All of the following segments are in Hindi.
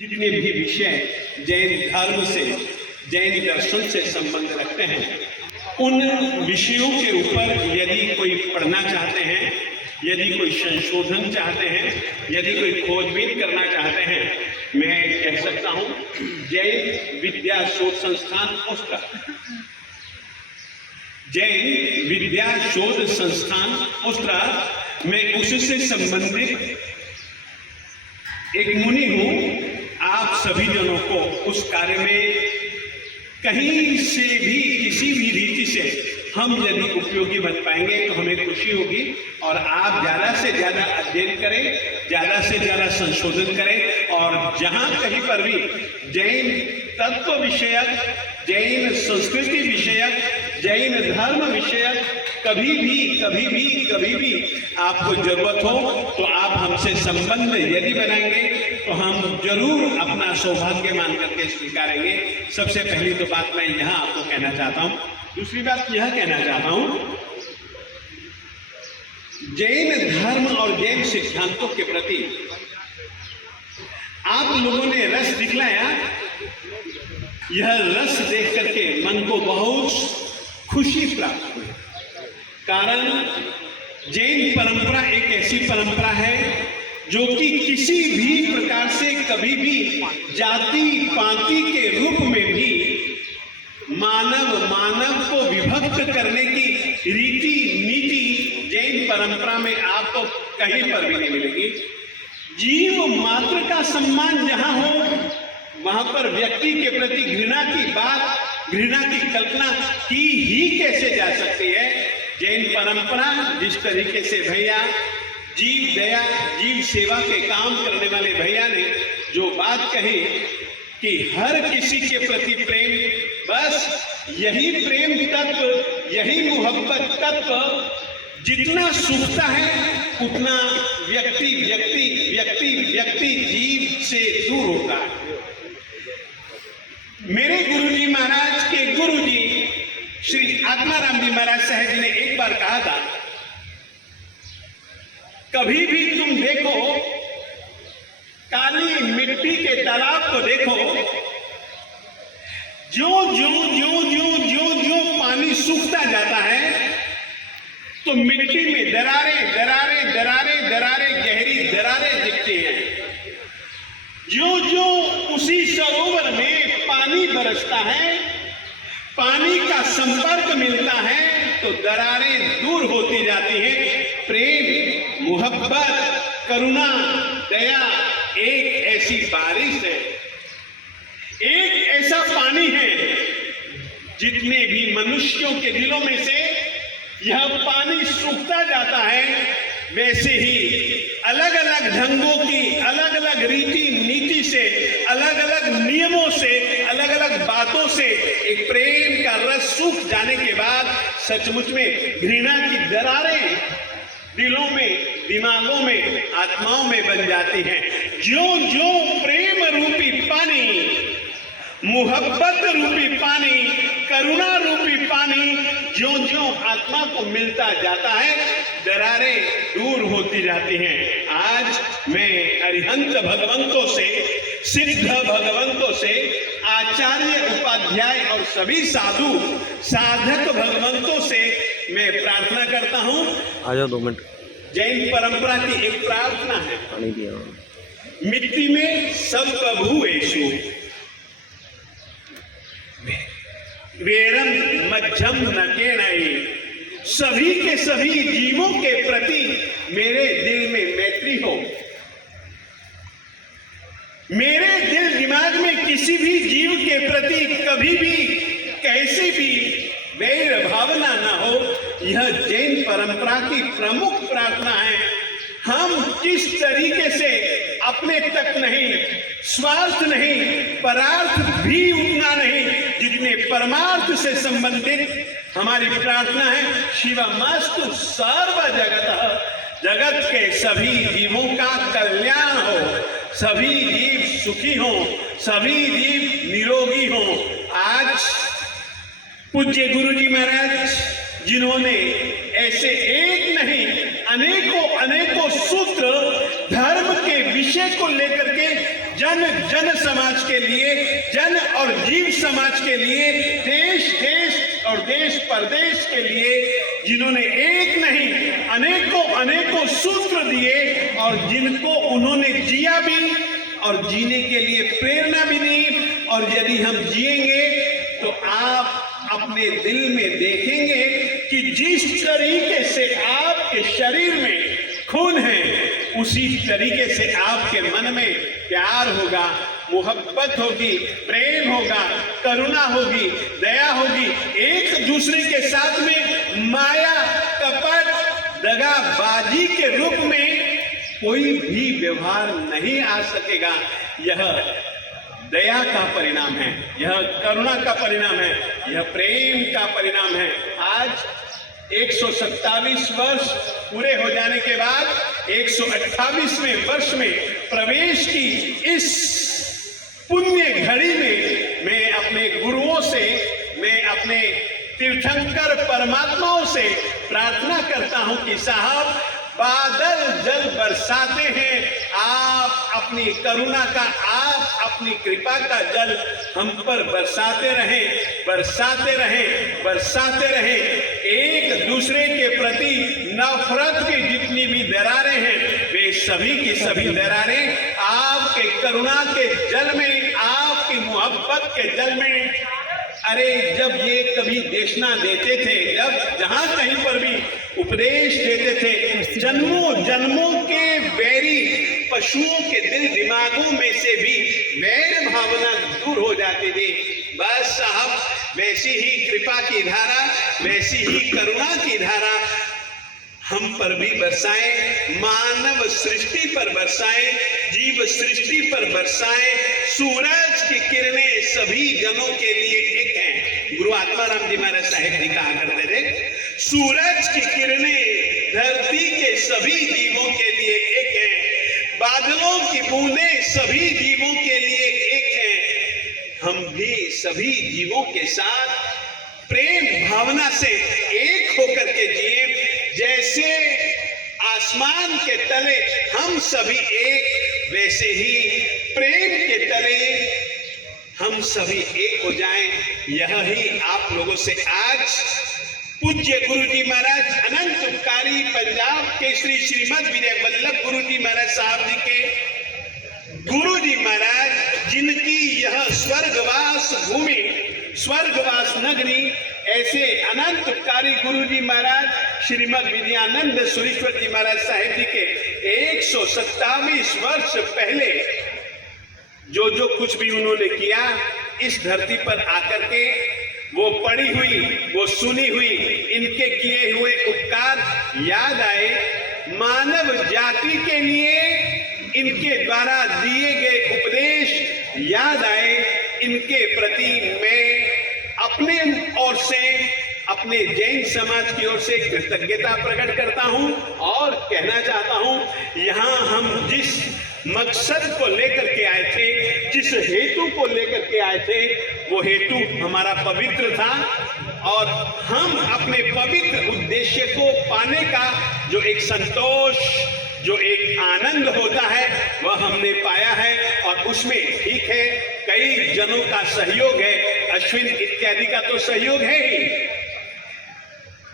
जितने भी विषय जैन धर्म से, जैन दर्शन से संबंध रखते हैं, उन विषयों के ऊपर यदि कोई पढ़ना चाहते हैं, यदि कोई संशोधन चाहते हैं, यदि कोई खोजबीन करना चाहते हैं, मैं कह सकता हूं जैन विद्या शोध संस्थान उसका, जैन विद्या शोध संस्थान उसका, मैं उससे संबंधित एक मुनि हूं। आप सभी जनों को उस कार्य में कहीं से भी किसी भी रीति से हम यदि उपयोगी बन पाएंगे तो हमें खुशी होगी। और आप ज़्यादा से ज़्यादा अध्ययन करें, ज़्यादा से ज़्यादा संशोधन करें, और जहाँ कहीं पर भी जैन तत्व विषयक, जैन संस्कृति विषयक, जैन धर्म विषयक कभी भी आपको जरूरत हो तो आप हमसे संबंध यदि बनाएंगे तो हम जरूर अपना सौभाग्य मान करके स्वीकारेंगे। सबसे पहली तो बात मैं यहाँ आपको कहना चाहता हूँ। दूसरी बात यह कहना चाहता हूँ, जैन धर्म और जैन सिद्धांतों के प्रति आप लोगों ने रस दिखलाया। यह रस देख करके मन को बहुत खुशी प्राप्त हुई। कारण जैन परंपरा एक ऐसी परंपरा है जो कि किसी भी प्रकार से कभी भी जाति पाति के रूप में भी मानव को विभक्त करने की रीति नीति जैन परंपरा में आपको कहीं पर भी नहीं मिलेगी। जीव मात्र का सम्मान जहां हो वहां पर व्यक्ति के प्रति घृणा की बात, घृणा की कल्पना की ही कैसे जा सकती है। जैन परंपरा जिस तरीके से भैया जीव दया, जीव सेवा के काम करने वाले भैया ने जो बात कही कि हर किसी के प्रति प्रेम, बस यही प्रेम तत्व, यही मोहब्बत तत्व जितना सूखता है उतना व्यक्ति जीव से दूर होता है। मेरे गुरुजी महाराज के गुरुजी श्री आत्माराम जी महाराज साहब जी ने एक बार कहा था, कभी भी तुम देखो काली मिट्टी के तालाब को देखो, जो पानी सूखता जाता है तो मिट्टी में दरारें गहरी दरारें दिखती हैं। जो उसी सरोवर में पानी बरसता है, पानी का संपर्क मिलता है तो दरारें दूर होती जाती हैं। प्रेम, मोहब्बत, करुणा, दया एक ऐसी बारिश है, एक ऐसा पानी है जितने भी मनुष्यों के दिलों में से यह पानी सूखता जाता है, वैसे ही अलग अलग ढंगों की, अलग अलग रीति नीति से, अलग अलग नियमों से, अलग अलग बातों से एक प्रेम का रस सूख जाने के बाद सचमुच में घृणा की दरारें दिलों में, दिमागों में, आत्माओं में बन जाती हैं। जो प्रेम रूपी पानी, मोहब्बत रूपी पानी, करुणा रूपी पानी जो आत्मा को मिलता जाता है, दरारें दूर होती जाती हैं। आज मैं अरिहंत भगवंतों से, सिद्ध भगवंतों से, आचार्य, उपाध्याय और सभी साधु साधक भगवंतों से मैं प्रार्थना करता हूं। आ जाओ 2 मिनट। जैन परंपरा की एक प्रार्थना है, पानी दिया। मिट्टी में सब प्रभु येषु वेरम मध्यम नकेणये। सभी के सभी जीवों के प्रति मेरे दिल में मैत्री हो, मेरे दिल दिमाग में किसी भी जीव के प्रति कभी भी कैसे भी वैर भावना न हो। यह जैन परंपरा की प्रमुख प्रार्थना है। हम किस तरीके से अपने तक नहीं, स्वार्थ नहीं, परार्थ भी उतना नहीं जितने परमार्थ से संबंधित हमारी प्रार्थना है। शिवमस्तु सर्व जगतः, जगत के सभी जीवों का कल्याण हो, सभी जीव सुखी हो, सभी जीव निरोगी हो। आज पूज्य गुरुजी महाराज जिन्होंने ऐसे एक नहीं अनेकों सूत्र धर्म के विषय को लेकर के जन जन समाज के लिए, जन और जीव समाज के लिए, देश देश और देश परदेश के लिए, जिन्होंने एक नहीं अनेकों अनेकों सूत्र दिए और जिनको उन्होंने जिया भी और जीने के लिए प्रेरणा भी दी। और यदि हम जिएंगे तो आप अपने दिल में देखेंगे कि जिस तरीके से आपके शरीर में खून है, उसी तरीके से आपके मन में प्यार होगा, मोहब्बत होगी, प्रेम होगा, करुणा होगी, दया होगी। एक दूसरे के साथ में माया, कपट, दगाबाजी के रूप में कोई भी व्यवहार नहीं आ सकेगा। यह दया का परिणाम है, यह करुणा का परिणाम है, यह प्रेम का परिणाम है। आज 127 वर्ष पूरे हो जाने के बाद 128वें वर्ष में प्रवेश की इस पुण्य घड़ी में मैं अपने गुरुओं से, मैं अपने तीर्थंकर परमात्माओं से प्रार्थना करता हूं कि साहब, बादल जल बरसाते हैं, आप अपनी करुणा का, आप अपनी कृपा का जल हम पर बरसाते रहें, बरसाते रहें, बरसाते रहें। एक दूसरे के प्रति नफरत की जितनी भी दरारें हैं, वे सभी की सभी दरारें आपके करुणा के जल में, आपकी मोहब्बत के जल में। अरे जब ये कभी देशना देते थे, जब जहां कहीं पर भी उपदेश देते थे, जन्मों जन्मों के वैरी पशुओं के दिल दिमागों में से भी वैर भावना दूर हो जाती थी। बस साहब, वैसी ही कृपा की धारा, वैसी ही करुणा की धारा हम पर भी बरसाएं, मानव सृष्टि पर बरसाएं, जीव सृष्टि पर बरसाएं। सूरज की किरणें सभी जनों के लिए एक हैं। गुरु आत्माराम जी महाराज साहेब जी कहा करते थे, सूरज की किरणें धरती के सभी जीवों के लिए एक हैं, बादलों की बूंदें सभी जीवों के लिए एक हैं। हम भी सभी जीवों के साथ प्रेम भावना से एक होकर के जिए। जैसे आसमान के तले हम सभी एक, वैसे ही प्रेम के तले हम सभी एक हो जाएं। यह ही आप लोगों से आज पूज्य गुरु जी महाराज अनंत उपकारी पंजाब केसरी श्रीमद विजय वल्लभ गुरु जी महाराज साहब जी के गुरु जी महाराज, जिनकी यह स्वर्गवास भूमि, स्वर्गवास नगरी, ऐसे अनंत उपकारी गुरु जी महाराज श्रीमद विद्यानंद सुरेश्वर जी महाराज साहेब जी के 127 वर्ष पहले जो जो कुछ भी उन्होंने किया, इस धरती पर आकर के वो पड़ी हुई, वो सुनी हुई, इनके किए हुए उपकार याद आए। मानव जाति के लिए इनके द्वारा दिए गए उपदेश याद आए। इनके प्रति मैं अपने ओर से, अपने जैन समाज की ओर से कृतज्ञता प्रकट करता हूं और कहना चाहता हूं, यहां हम जिस मकसद को लेकर के आए थे, जिस हेतु को लेकर के आए थे, वो हेतु हमारा पवित्र था और हम अपने पवित्र उद्देश्य को पाने का जो एक संतोष, जो एक आनंद होता है, वह हमने पाया है। और उसमें ठीक है, कई जनों का सहयोग है, अश्विन इत्यादि का तो सहयोग है ही,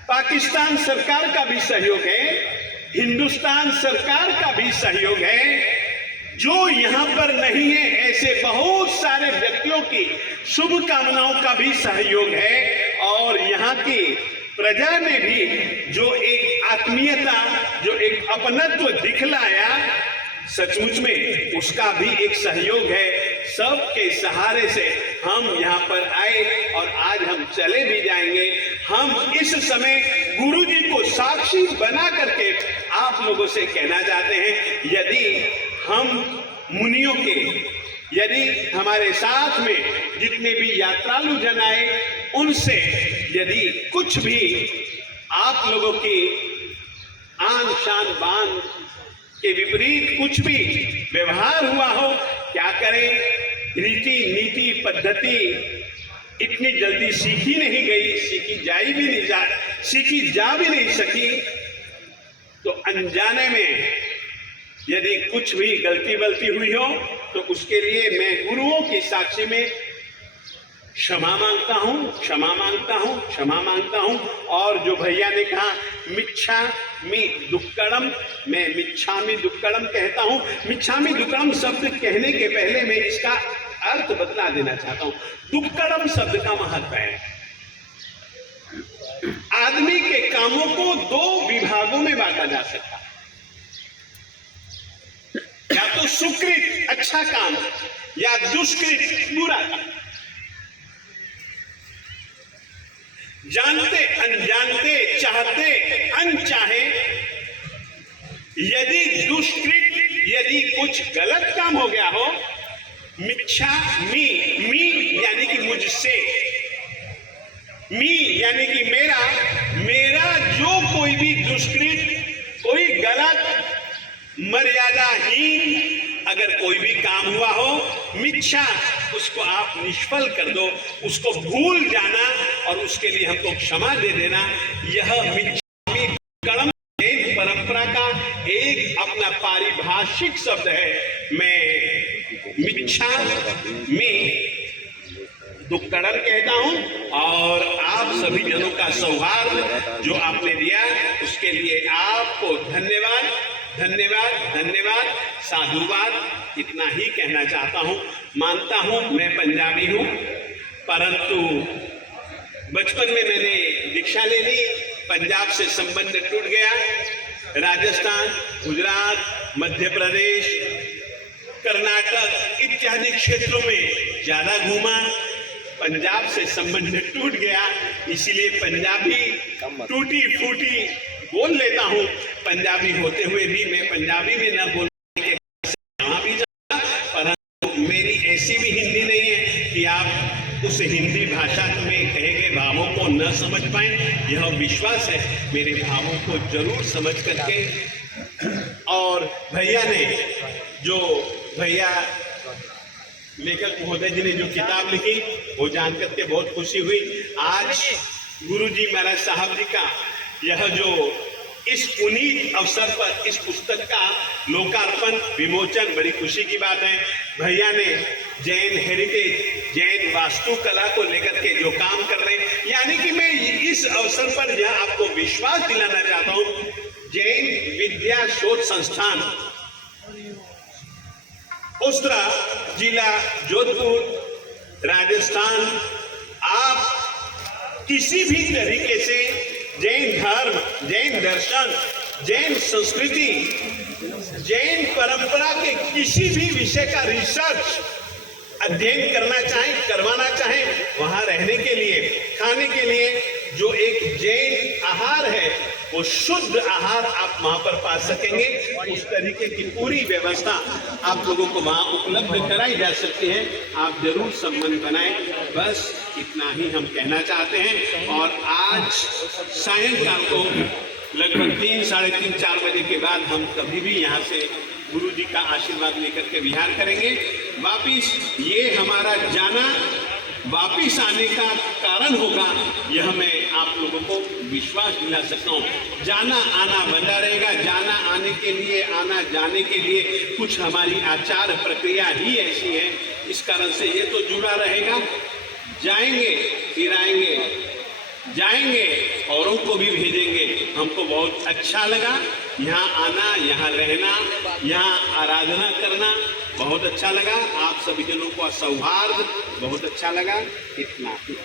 पाकिस्तान सरकार का भी सहयोग है, हिंदुस्तान सरकार का भी सहयोग है। जो यहाँ पर नहीं है, ऐसे बहुत सारे व्यक्तियों की शुभकामनाओं का भी सहयोग है। और यहाँ की प्रजा ने भी जो एक आत्मीयता, जो एक अपनत्व दिखलाया, सचमुच में उसका भी एक सहयोग है। सबके सहारे से हम यहाँ पर आए और आज हम चले भी जाएंगे। हम इस समय गुरु जी को साक्षी बना करके आप लोगों से कहना चाहते हैं, यदि हम मुनियों के, यदि हमारे साथ में जितने भी यात्रालु जन आए, उनसे यदि कुछ भी आप लोगों की आन शान बान के विपरीत कुछ भी व्यवहार हुआ हो, क्या करें? रीति नीति पद्धति इतनी जल्दी सीखी नहीं गई, सीखी जा भी नहीं सकी। तो अनजाने में यदि कुछ भी गलती वलती हुई हो तो उसके लिए मैं गुरुओं की साक्षी में क्षमा मांगता हूं, क्षमा मांगता हूं, क्षमा मांगता हूं। और जो भैया ने कहा मिच्छामि दुक्कडम, मैं मिच्छामि दुक्कडम कहता हूं। मिच्छामि दुक्कडम शब्द कहने के पहले मैं इसका अर्थ बतला देना चाहता हूं। दुक्कडम शब्द का महत्व है, आदमी के कामों को दो विभागों में बांटा जा सकता है, या तो सुकृत अच्छा काम या दुष्कृत बुरा काम। जानते अनजानते, चाहते अनचाहे, यदि दुष्कृत, यदि कुछ गलत काम हो गया हो, मिच्छा मी यानी कि मुझसे, मी यानी कि मेरा जो कोई भी दुष्कृत, कोई गलत, मर्यादाहीन अगर कोई भी काम हुआ हो, मिच्छा, उसको आप निष्फल कर दो, उसको भूल जाना और उसके लिए हमको क्षमा दे देना। यह मिच्छामि दुक्कडम परंपरा का एक अपना पारिभाषिक शब्द है। मैं मिच्छामि दुक्कडम कहता हूं और आप सभी जनों का सौहार्द जो आपने दिया उसके लिए आपको धन्यवाद, धन्यवाद, धन्यवाद, साधुवाद। इतना ही कहना चाहता हूं। मानता हूं मैं पंजाबी हूं, परंतु बचपन में मैंने दीक्षा ले ली, पंजाब से संबंध टूट गया, राजस्थान, गुजरात, मध्य प्रदेश, कर्नाटक इत्यादि क्षेत्रों में ज्यादा घूमा, पंजाब से संबंध टूट गया, इसीलिए पंजाबी टूटी फूटी बोल लेता हूं। पंजाबी होते हुए भी मैं पंजाबी में न बोल भी जाता, परंतु मेरी ऐसी भी हिंदी नहीं है कि आप उस हिंदी भाषा में कहे गए भावों को न समझ पाए। यह विश्वास है मेरे भावों को जरूर समझ करके। और भैया ने जो लेखक महोदय जी ने जो किताब लिखी वो जानकर के बहुत खुशी हुई। आज गुरुजी महाराज साहब जी का यह जो इस पुनीत अवसर पर इस पुस्तक का लोकार्पण, विमोचन, बड़ी खुशी की बात है। भैया ने जैन हेरिटेज, जैन वास्तुकला को लेकर के जो काम कर रहे हैं, यानी कि मैं इस अवसर पर यह आपको विश्वास दिलाना चाहता हूं, जैन विद्या शोध संस्थान उस्त्रा, जिला जोधपुर, राजस्थान, आप किसी भी तरीके से जैन धर्म, जैन दर्शन, जैन संस्कृति, जैन परंपरा के किसी भी विषय का रिसर्च अध्ययन करना चाहें, करवाना चाहें, वहां रहने के लिए, खाने के लिए जो एक जैन आहार है वो शुद्ध आहार आप वहां पर पा सकेंगे। उस तरीके की पूरी व्यवस्था आप लोगों को वहां उपलब्ध कराई जा सकती है। आप जरूर संबंध बनाएं, बस इतना ही हम कहना चाहते हैं। और आज सायंकाल को लगभग 3, साढ़े 3, 4 बजे के बाद हम कभी भी यहाँ से गुरु जी का आशीर्वाद लेकर के विहार करेंगे। वापिस ये हमारा जाना वापिस आने का कारण होगा, यह मैं आप लोगों को विश्वास दिला सकता हूँ। जाना आना बंधा रहेगा, जाना आने के लिए, आना जाने के लिए कुछ हमारी आचार प्रक्रिया ही ऐसी है, इस कारण से ये तो जुड़ा रहेगा। जाएंगे फिर आएंगे, जाएंगे औरों को भी भेजेंगे। हमको बहुत अच्छा लगा यहाँ आना, यहाँ रहना, यहाँ आराधना करना बहुत अच्छा लगा। आप सभी जनों का सौहार्द बहुत अच्छा लगा। इतना ही।